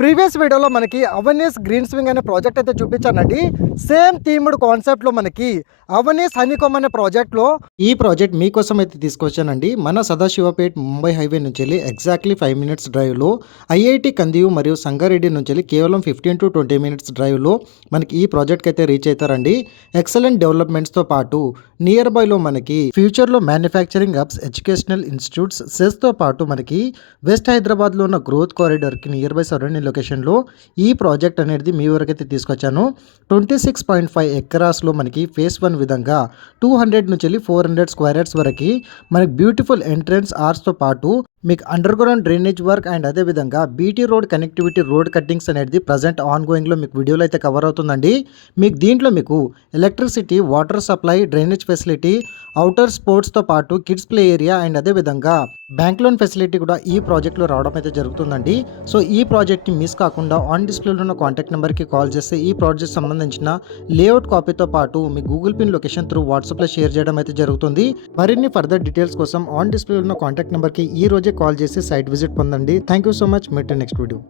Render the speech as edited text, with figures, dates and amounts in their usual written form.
Previous వీడియోలో మనకి Avani's green swing అనే ప్రాజెక్ట్ అయితే చూపించానండి. సేమ్ థీమ్డ్ కాన్సెప్ట్లో మనకి అవనీస్ హనీకామ్ అనే ప్రాజెక్ట్లో ఈ ప్రాజెక్ట్ మీకోసం అయితే తీసుకొచ్చానండి. మన సదాశివపేట్ ముంబై హైవే నుంచి వెళ్ళి ఎగ్జాక్ట్లీ 5 మినిట్స్ డ్రైవ్లో ఐఐటి కందియు మరియు సంగారెడ్డి నుంచి వెళ్ళి కేవలం 15 to 20 మినిట్స్ డ్రైవ్లో మనకి ఈ ప్రాజెక్ట్కి అయితే రీచ్ అవుతారండి. ఎక్సలెంట్ డెవలప్మెంట్స్తో పాటు నియర్ బైలో మనకి ఫ్యూచర్లో మ్యానుఫ్యాక్చరింగ్ హబ్స్, ఎడ్యుకేషనల్ ఇన్స్టిట్యూట్స్, సెస్తో పాటు మనకి వెస్ట్ హైదరాబాద్లో ఉన్న గ్రోత్ కారిడార్కి నియర్ బై సరౌండింగ్ లొకేషన్లో ఈ ప్రాజెక్ట్ అనేది మీ వరకైతే తీసుకొచ్చాను. 26.5 ఎకరాస్లో మనకి ఫేస్ 1 విధంగా 200 నుంచి వెళ్ళి 400 స్క్వేర్ యార్డ్స్ వరకు మనకి బ్యూటిఫుల్ ఎంట్రన్స్ ఆర్ట్స్తో పాటు మీకు underground drainage work and అదేవిధంగా BT road connectivity road cuttings అనేది ప్రజెంట్ ఆన్ గోయింగ్లో మీకు వీడియోలో అయితే కవర్ అవుతుందండి. మీకు దీంట్లో మీకు electricity, water supply, drainage facility, outer స్పోర్ట్స్తో పాటు కిడ్స్ ప్లే ఏరియా అండ్ అదేవిధంగా బ్యాంక్ లోన్ ఫెసిలిటీ కూడా ఈ ప్రాజెక్ట్లో రావడం అయితే జరుగుతుందండి. సో ఈ ప్రాజెక్ట్ని మిస్ కాకుండా ఆన్ డిస్ప్లేలో ఉన్న కాంటాక్ట్ నెంబర్కి కాల్ చేస్తే ఈ ప్రాజెక్ట్ సంబంధించిన లేఅవుట్ కాపీతో పాటు మీ గూగుల్ పిన్ లొకేషన్ త్రూ వాట్సాప్లో షేర్ చేయడం అయితే జరుగుతుంది. మరిన్ని ఫర్దర్ డీటెయిల్స్ కోసం ఆన్ డిస్ప్లేలో ఉన్న కాంటాక్ట్ నెంబర్కి ఈ రోజే కాల్ చేసి సైట్ విజిట్ పొందండి. Thank you so much. Meet next video.